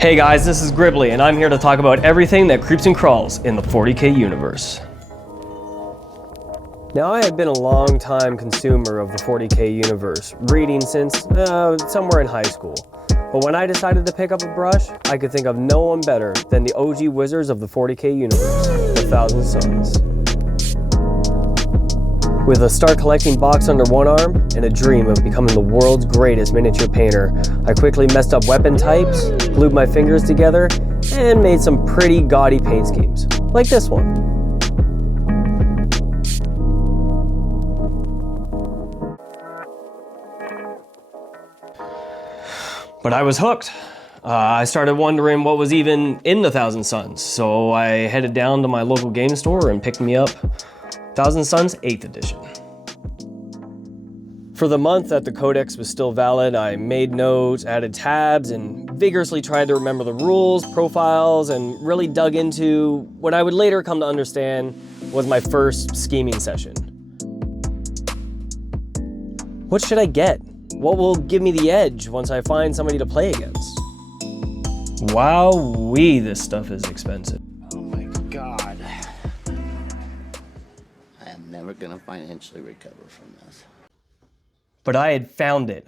Hey guys, this is Gribbly, and I'm here to talk about everything that creeps and crawls in the 40k universe. Now, I have been a long time consumer of the 40k universe, reading since somewhere in high school. But when I decided to pick up a brush, I could think of no one better than the OG wizards of the 40k universe, the Thousand Sons. With a start collecting box under one arm and a dream of becoming the world's greatest miniature painter, I quickly messed up weapon types, glued my fingers together, and made some pretty gaudy paint schemes, like this one. But I was hooked. I started wondering what was even in the Thousand Sons, so I headed down to my local game store and picked me up Thousand Sons 8th edition. For the month that the codex was still valid, I made notes, added tabs, and vigorously tried to remember the rules, profiles, and really dug into what I would later come to understand was my first scheming session. What should I get? What will give me the edge once I find somebody to play against? Wowee, this stuff is expensive. Oh my god. I am never gonna financially recover from this. But I had found it.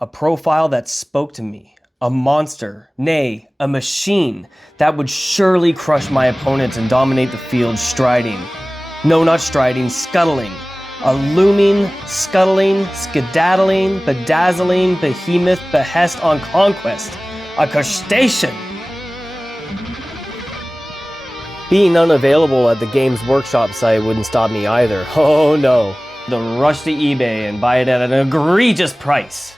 A profile that spoke to me. A monster, nay, a machine that would surely crush my opponents and dominate the field striding. No, not striding, scuttling. A looming, scuttling, skedaddling, bedazzling behemoth behest on conquest. A crustacean! Being unavailable at the Games Workshop site wouldn't stop me either. Oh no. To rush to eBay and buy it at an egregious price.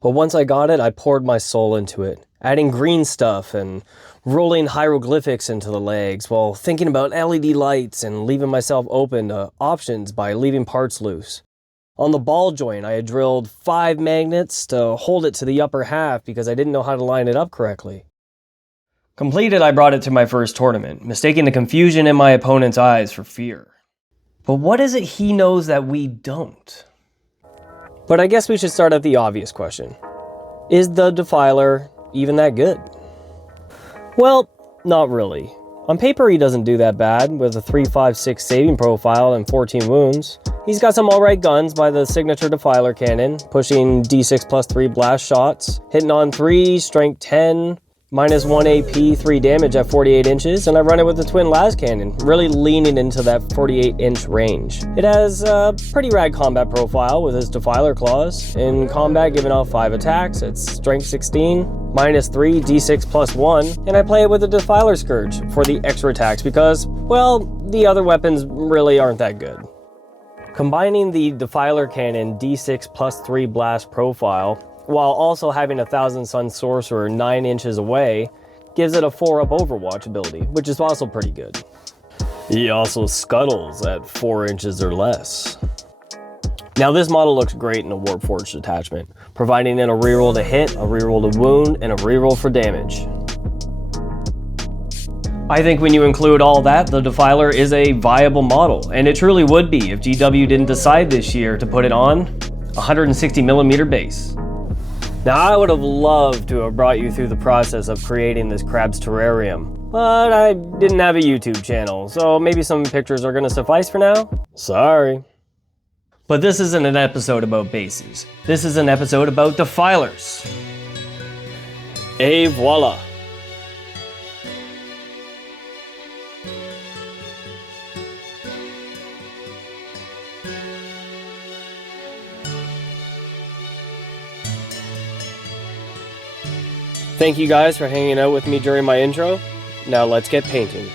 But once I got it, I poured my soul into it, adding green stuff and rolling hieroglyphics into the legs while thinking about LED lights and leaving myself open to options by leaving parts loose. On the ball joint, I had drilled 5 magnets to hold it to the upper half because I didn't know how to line it up correctly. Completed, I brought it to my first tournament, mistaking the confusion in my opponent's eyes for fear. But what is it he knows that we don't? But I guess we should start at the obvious question. Is the Defiler even that good? Well, not really. On paper, he doesn't do that bad, with a 3.56 saving profile and 14 wounds. He's got some alright guns by the signature Defiler cannon, pushing D6 plus 3 blast shots, hitting on 3, strength 10, minus 1 AP, 3 damage at 48 inches, and I run it with the twin las cannon, really leaning into that 48-inch range. It has a pretty rad combat profile with his Defiler claws. In combat, giving off 5 attacks, it's strength 16, minus 3, D6 plus 1, and I play it with the Defiler Scourge for the extra attacks because, well, the other weapons really aren't that good. Combining the Defiler cannon D6 plus 3 blast profile while also having a Thousand Sons Sorcerer 9 inches away, gives it a 4-up Overwatch ability, which is also pretty good. He also scuttles at 4 inches or less. Now this model looks great in a Warforged attachment, providing in a reroll to hit, a reroll to wound, and a reroll for damage. I think when you include all that, the Defiler is a viable model, and it truly would be if GW didn't decide this year to put it on a 160mm base. Now, I would have loved to have brought you through the process of creating this crab's terrarium, but I didn't have a YouTube channel, so maybe some pictures are gonna suffice for now? Sorry. But this isn't an episode about bases. This is an episode about Defilers. Et voila. Thank you guys for hanging out with me during my intro. Now let's get painting.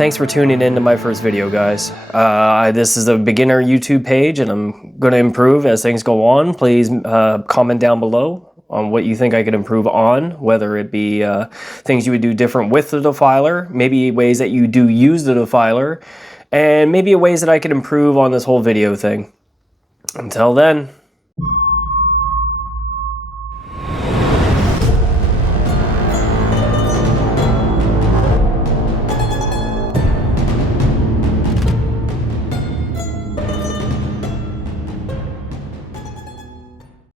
Thanks for tuning in to my first video, guys. This is a beginner YouTube page, and I'm going to improve as things go on. Please comment down below on what you think I could improve on, whether it be things you would do different with the Defiler, maybe ways that you do use the Defiler, and maybe ways that I could improve on this whole video thing. Until then.